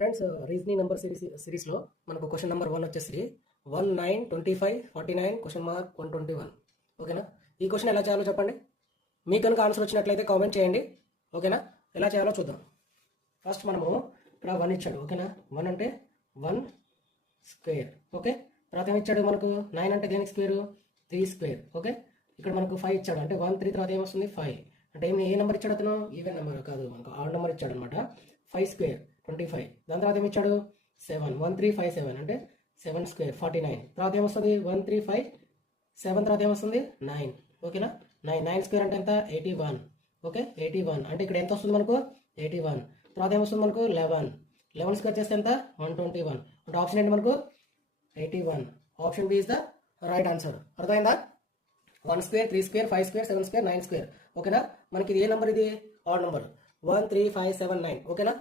Friends reasoning number సిరీస్లో మనకు question number 1 వచ్చేసి 1 9 25 49 క్వశ్చన్ మార్క్ 121. ఓకేనా? ఈ క్వశ్చన్ ఎలా చేయాలో చెప్పండి. మీకు కనుక ఆన్సర్ వచ్చినట్లయితే కామెంట్ చేయండి. ఓకేనా? ఎలా చేయాలో చూద్దాం. ఫస్ట్ మనము ఇక్కడ 1 ఇచ్చాడు. ఓకేనా? 1 అంటే 1 స్క్వేర్. ఓకే, తర్వాత ఏమి ఇచ్చాడు మనకు 9 అంటే దేనికి స్క్వేర్ 3 స్క్వేర్. ఓకే, ఇక్కడ మనకు 5 ఇచ్చాడు. అంటే 1 3 తర్వాత ఏమొస్తుంది 5. అంటే ఏ నెంబర్ ఇచ్చాడు అతను? ఈవెన్ నెంబర్ కాదు, మనకు ఆడ్ నెంబర్ ఇచ్చాడు అనమాట. 5 స్క్వేర్ 25. దాని తర్వాత ఏమి ఇచ్చాడు 7 1 3 5 7 అంటే 7 స్క్వేర్ 49. తర్వాత ఏమొస్తుంది 1 3 5 7 తర్వాత ఏమొస్తుంది 9. ఓకేనా? 9 స్క్వేర్ అంటే ఎంత 81. ఓకే, 81 అంటే ఇక్కడ ఎంత వస్తుంది మనకు 81. తర్వాత ఏమొస్తుంది మనకు 11 స్క్వేర్ చేస్తే ఎంత 121. అంటే ఆప్షన్ ఏంటి మనకు 81. Option B is the right answer. అర్థమైందా? 1 square 3 square 5 square 7 square 9 square. ఓకేనా? మనకి ఇది ఏ నెంబర్? ఇది ఆడ్ నెంబర్ 1 3 5 7 9. ఓకేనా?